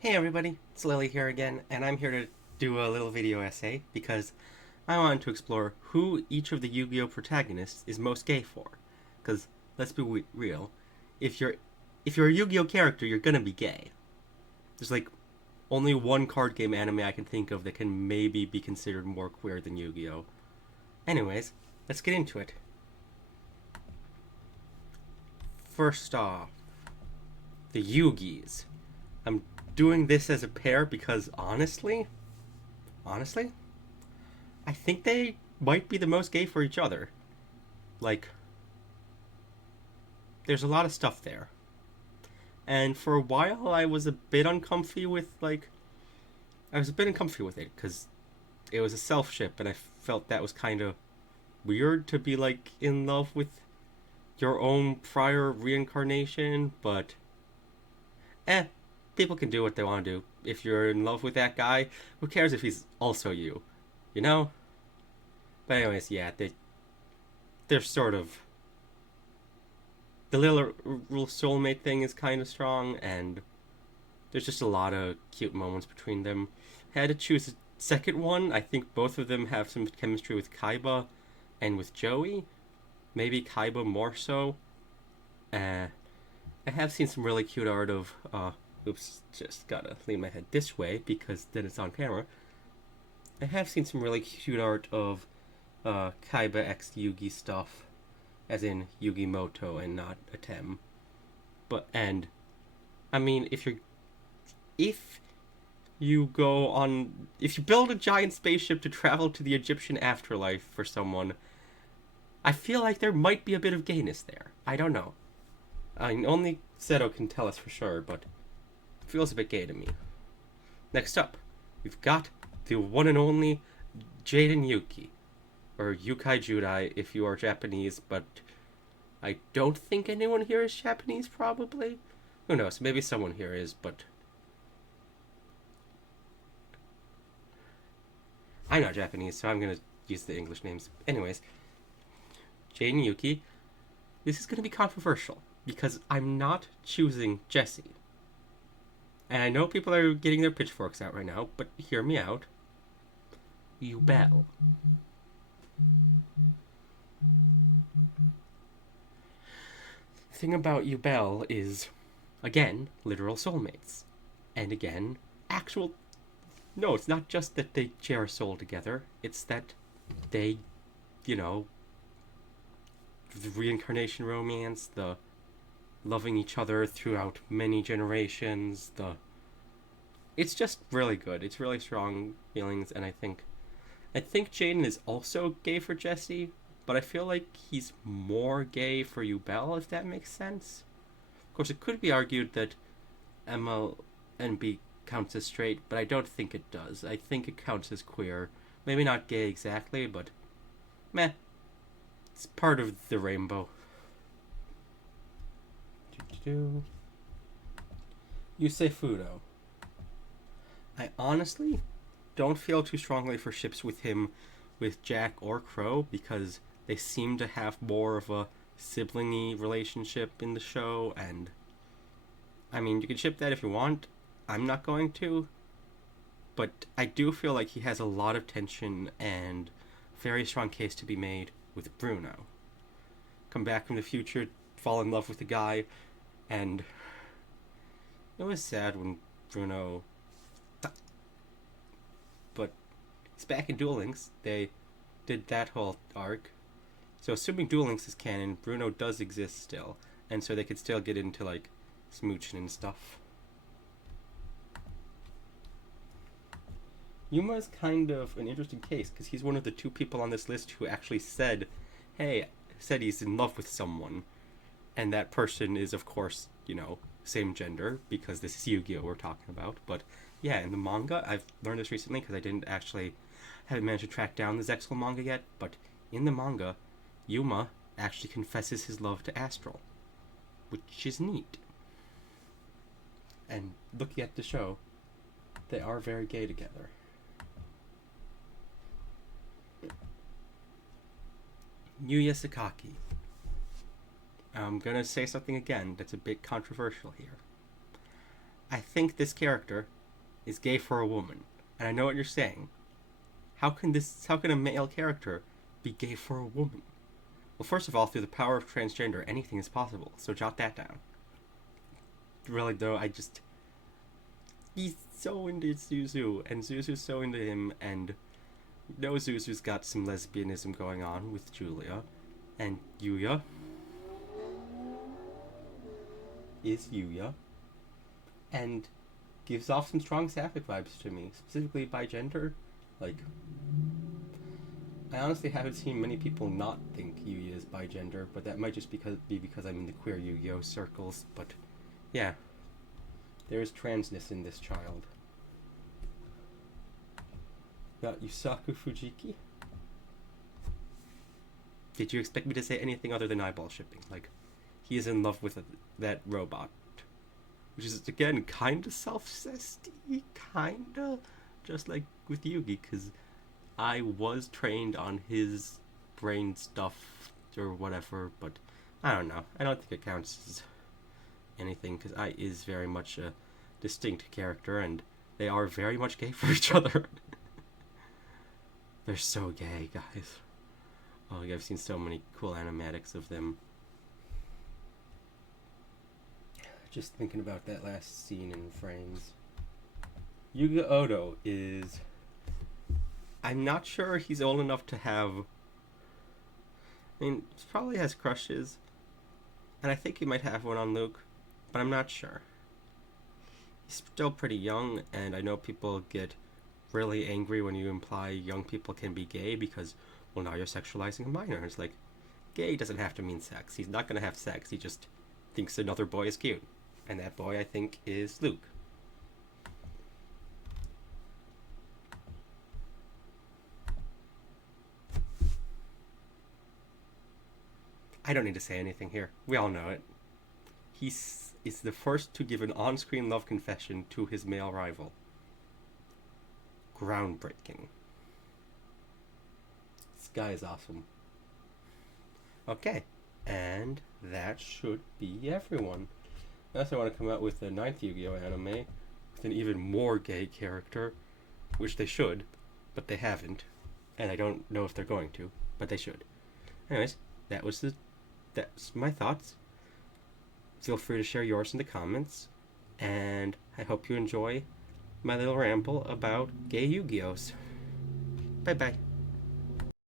Hey everybody, it's Lily here again, and I'm here to do a little video essay because I wanted to explore who each of the Yu-Gi-Oh protagonists is most gay for. Because let's be real, if you're if you're a Yu-Gi-Oh character, you're gonna be gay. There's like only one card game anime I can think of that can maybe be considered more queer than Yu-Gi-Oh. Anyways, let's get into it. First off, the Yugis. I'm doing this as a pair because honestly, I think they might be the most gay for each other. Like, there's a lot of stuff there. And for a while, I was a bit uncomfy with, I was a bit uncomfy with it because it was a self ship, and I felt that was kind of weird to be, like, in love with your own prior reincarnation, but eh, people can do what they want to do. If you're in love with that guy, who cares if he's also you? You know? But anyways, yeah, they're sort of the little soulmate thing is kind of strong, and there's just a lot of cute moments between them. I had to choose a second one. I think both of them have some chemistry with Kaiba and with Joey. Maybe Kaiba more so. I have seen some really cute art of. Oops, just gotta lean my head this way because then it's on camera. I have seen some really cute art of Kaiba X Yugi stuff, as in Yugi Moto and not Atem. But and I mean, if you go on if you build a giant spaceship to travel to the Egyptian afterlife for someone, I feel like there might be a bit of gayness there. I don't know. I mean, only Seto can tell us for sure, but it feels a bit gay to me. Next up, we've got the one and only Jaden Yuki, or Yukai Judai if you are Japanese, but I don't think anyone here is Japanese, probably. Who knows? Maybe someone here is, but I'm not Japanese, so I'm gonna use the English names. Anyways, Jaden Yuki. This is gonna be controversial because I'm not choosing Jesse. And I know people are getting their pitchforks out right now, but hear me out. Yubel. The thing about Yubel is, again, literal soulmates. And again, actual. No, it's not just that they share a soul together, it's that they, you know, the reincarnation romance, the loving each other throughout many generations, the. It's just really good. It's really strong feelings, and I think Jaden is also gay for Jesse, but I feel like he's more gay for Yubel, if that makes sense. Of course, it could be argued that MLNB counts as straight, but I don't think it does. I think it counts as queer. Maybe not gay exactly, but meh. It's part of the rainbow. Yusei Fudo. I honestly don't feel too strongly for ships with him with Jack or Crow because they seem to have more of a siblingy relationship in the show, and I mean, you can ship that if you want. I'm not going to, but I do feel like he has a lot of tension and very strong case to be made with Bruno. Come back from the future, fall in love with the guy, and it was sad when Bruno. But it's back in Duel Links. They did that whole arc. So assuming Duel Links is canon, Bruno does exist still, and so they could still get into like smooching and stuff. Yuma is kind of an interesting case because he's one of the two people on this list who actually "Hey," said he's in love with someone, and that person is, of course, same gender because this is Yu-Gi-Oh we're talking about. But yeah, in the manga, I've learned this recently because I haven't managed to track down the Zexal manga yet. But in the manga, Yuma actually confesses his love to Astral, which is neat. And looking at the show, they are very gay together. Yuya Sakaki. I'm gonna say something again that's a bit controversial here. I think this character is gay for a woman. And I know what you're saying. How can a male character be gay for a woman? Well, first of all, through the power of transgender, anything is possible. So jot that down. Really though, he's so into Zuzu, and Zuzu's so into him, and you know Zuzu's got some lesbianism going on with Julia, and Yuya is Yuya, and gives off some strong sapphic vibes to me, specifically by gender. Like, I honestly haven't seen many people not think Yuya is bigender, but that might just be because I'm in the queer Yu-Gi-Oh circles. But yeah, there is transness in this child. Got Yusaku Fujiki. Did you expect me to say anything other than eyeball shipping? Like, he is in love with that robot, which is again kind of self-cessed, kinda, just like with Yugi, because I was trained on his brain stuff or whatever, but I don't know. I don't think it counts as anything because I is very much a distinct character, and they are very much gay for each other. They're so gay, guys. Oh, I've seen so many cool animatics of them. Just thinking about that last scene in frames. Yuga Odo is... I'm not sure he's old enough to have... I mean, he probably has crushes. And I think he might have one on Luke, but I'm not sure. He's still pretty young, and I know people get really angry when you imply young people can be gay because, well, now you're sexualizing a minor. It's like, gay doesn't have to mean sex. He's not going to have sex. He just thinks another boy is cute. And that boy, I think, is Luke. I don't need to say anything here. We all know it. He is the first to give an on-screen love confession to his male rival. Groundbreaking. This guy is awesome. Okay, and that should be everyone. Unless I want to come out with the 9th Yu-Gi-Oh anime with an even more gay character, which they should, but they haven't, and I don't know if they're going to, but they should. Anyways, that's my thoughts. Feel free to share yours in the comments, and I hope you enjoy my little ramble about gay Yu-Gi-Ohs. Bye bye.